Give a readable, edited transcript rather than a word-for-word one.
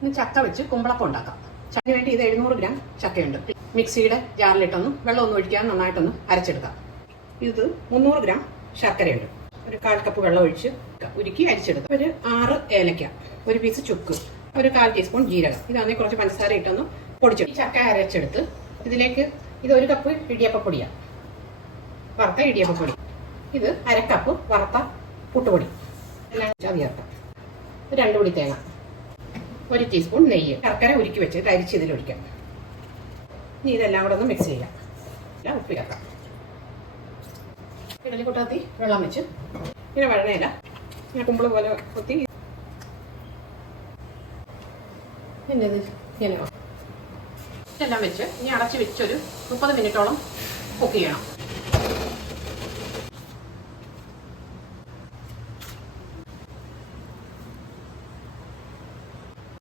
ഇനി ചക്ക വെച്ച് കുമ്പളപ്പം ഉണ്ടാക്കാം. ചക്കയ്ക്ക് വേണ്ടി ഇത് 700 ഗ്രാം ചക്കയുണ്ട്. മിക്സിയുടെ ജാറിലിട്ടൊന്ന് വെള്ളമൊന്നും ഒഴിക്കാൻ നന്നായിട്ടൊന്ന് അരച്ചെടുക്കാം. ഇത് 300 ഗ്രാം ശർക്കരയുണ്ട്. ഒരു 1/4 കപ്പ് വെള്ളം ഒഴിച്ച് ഉരുക്കി അരിച്ചെടുക്കാം. ഒരു 6 ഏലക്ക, ഒരു പീസ് ചുക്ക്, ഒരു 1/4 ടീസ്പൂൺ ജീരകം. ഇതാണെങ്കിൽ കുറച്ച് പഞ്ചസാര ഇട്ടൊന്ന് പൊടിച്ചെടുക്കും. ഈ ചക്ക അരച്ചെടുത്ത് ഇതിലേക്ക് ഇത് 1 കപ്പ് ഇടിയപ്പപ്പൊടിയാണ്, വറുത്ത ഇടിയപ്പപ്പൊടി. ഇത് 1/2 കപ്പ് വറുത്ത പുട്ടുപൊടി എല്ലാം ചേർക്കാം. 2 പിടി തേങ്ങ, 1 ടീസ്പൂൺ നെയ്യ്, ശർക്കര ഉരുക്കി വെച്ചിട്ട് അരിച്ച് ഇതിലൊഴിക്കാം. ഇനി ഇതെല്ലാം കൂടെ ഒന്ന് മിക്സ് ചെയ്യാം. ഉപ്പ് ചേർക്കാം. ഇഡലി കുട്ടത്തി വെള്ളം വെച്ച് ഇങ്ങനെ വഴണയില ഇങ്ങനെ കുമ്പിള് പോലെ കുത്തി പിന്നെ ഇത് ഇങ്ങനെ എല്ലാം വെച്ച് ഇനി അടച്ച് വെച്ചൊരു 30 മിനിറ്റോളം കുക്ക് ചെയ്യണം.